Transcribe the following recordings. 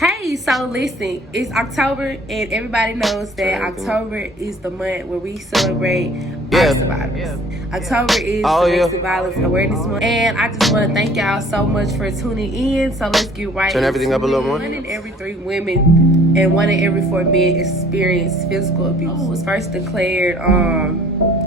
Hey, so listen, it's October, and everybody knows that October is the month where we celebrate domestic violence. October is Domestic Violence Awareness Month, and I just want to thank y'all so much for tuning in. So let's get right Turn everything up a little more. 1 in every 3 women and 1 in every 4 men experience physical abuse. It was first declared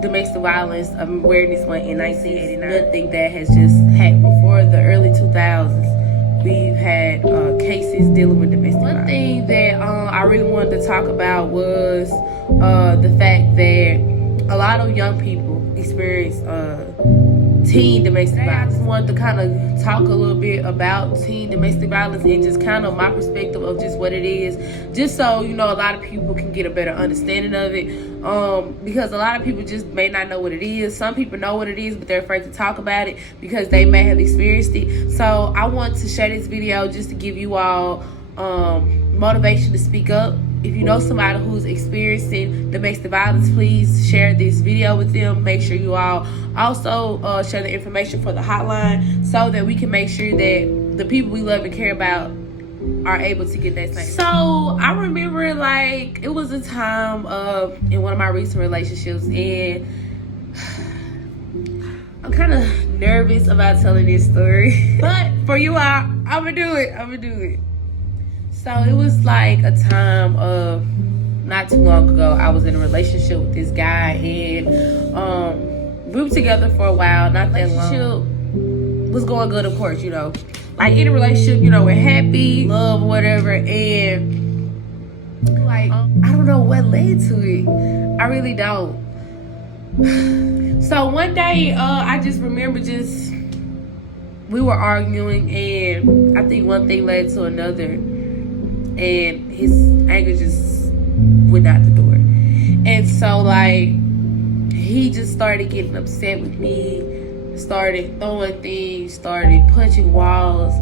Domestic Violence Awareness Month in 1989. Nothing that has just happened before the early 2000s. We've had cases dealing with domestic violence. One thing that I really wanted to talk about was the fact that a lot of young people experience teen domestic violence. I just wanted to kind of talk a little bit about teen domestic violence and just kind of my perspective of just what it is, just so you know a lot of people can get a better understanding of it, because a lot of people just may not know what it is. Some people know what it is, but they're afraid to talk about it because they may have experienced it. So I want to share this video just to give you all motivation to speak up. If you know somebody who's experiencing domestic violence, please share this video with them. Make sure you all also share the information for the hotline so that we can make sure that the people we love and care about are able to get that same. So I remember, like, it was a time in one of my recent relationships, and I'm kind of nervous about telling this story. But for you all, I'm gonna do it. So it was like a time of not too long ago. I was in a relationship with this guy, and we were together for a while, not that long. Relationship was going good, of course, you know. Like any relationship, you know, we're happy, love, whatever, and like I don't know what led to it. I really don't. So one day, I just remember we were arguing, and I think one thing led to another. And his anger just went out the door. And so, like, he just started getting upset with me, started throwing things, started punching walls.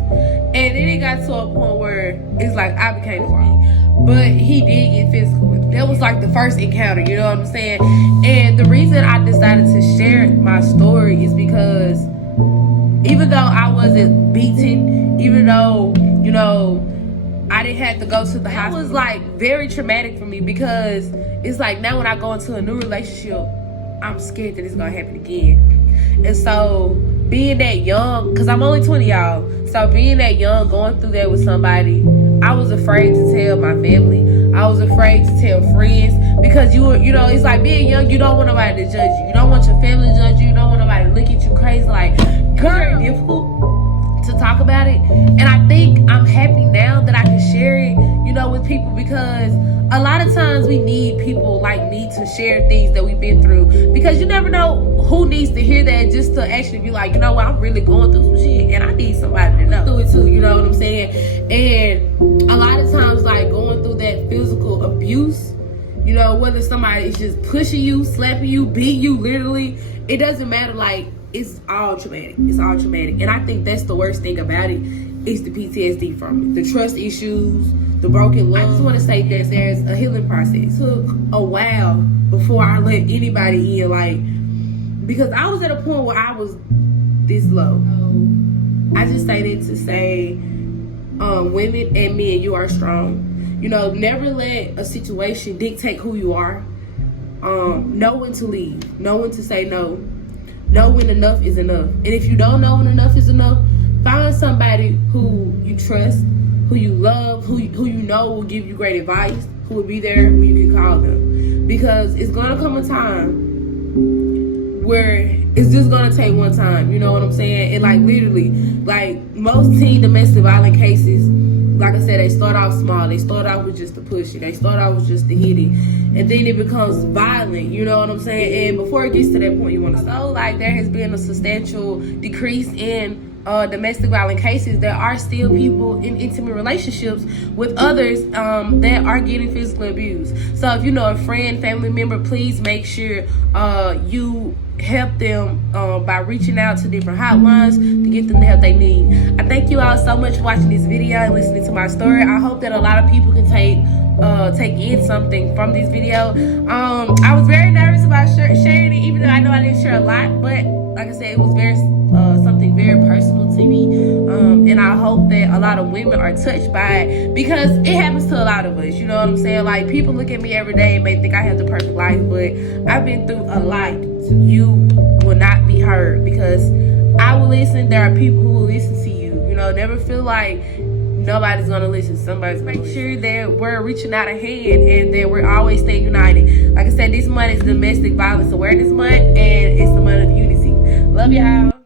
And then it got to a point where it's like I became the wall. But he did get physical with me. That was like the first encounter, you know what I'm saying? And the reason I decided to share my story is because even though I wasn't beaten, even though, you know, I didn't have to go to the hospital. It was like very traumatic for me because it's like now when I go into a new relationship, I'm scared that it's gonna happen again. And so being that young, because I'm only 20, y'all. So being that young, going through that with somebody, I was afraid to tell my family. I was afraid to tell friends because you know, it's like being young, you don't want nobody to judge you. You don't want your family to judge you. You don't want nobody to look at you crazy. Like, girl, it's difficult to talk about it. And I think I'm happy now that I can share it, you know, with people, because a lot of times we need people like me to share things that we've been through, because you never know who needs to hear that, just to actually be like, you know what, I'm really going through some shit and I need somebody to know through it too, you know what I'm saying? And a lot of times, like, going through that physical abuse, you know, whether somebody is just pushing you, slapping you, beating you, literally, it doesn't matter. Like, it's all traumatic. And I think that's the worst thing about it, is the PTSD from it. The trust issues, the broken love. I just want to say that there's a healing process. It took a while before I let anybody in, like, because I was at a point where I was this low. I just say that to say, women and men, you are strong. You know, never let a situation dictate who you are. Know when to leave. Know when to say no. Know when enough is enough. And if you don't know when enough is enough, find somebody who you trust, who you love, who you know will give you great advice, who will be there when you can call them. Because it's going to come a time where it's just going to take one time, you know what I'm saying? And like literally, like most teen domestic violence cases, like I said, they start off small. They start off with just the pushing. They start off with just the hitting. And then it becomes violent, you know what I'm saying? And before it gets to that point, you want to stop. So, like, there has been a substantial decrease in domestic violence cases. There are still people in intimate relationships with others that are getting physically abused. So if you know a friend, family member, please make sure you help them by reaching out to different hotlines to get them the help they need. I thank you all so much for watching this video and listening to my story. I hope that a lot of people can take in something from this video. I was very nervous about sharing it, even though I know I didn't share a lot, but like I said, it was very something something very personal to me. And I hope that a lot of women are touched by it, because it happens to a lot of us. You know what I'm saying? Like, people look at me every day and may think I have the perfect life, but I've been through a lot. You will not be heard, because I will listen. There are people who will listen to you. You know, never feel like nobody's gonna listen. Somebody's gonna make sure that we're reaching out a hand and that we're always staying united. Like I said, this month is Domestic Violence Awareness Month, and it's the month of unity. Love y'all.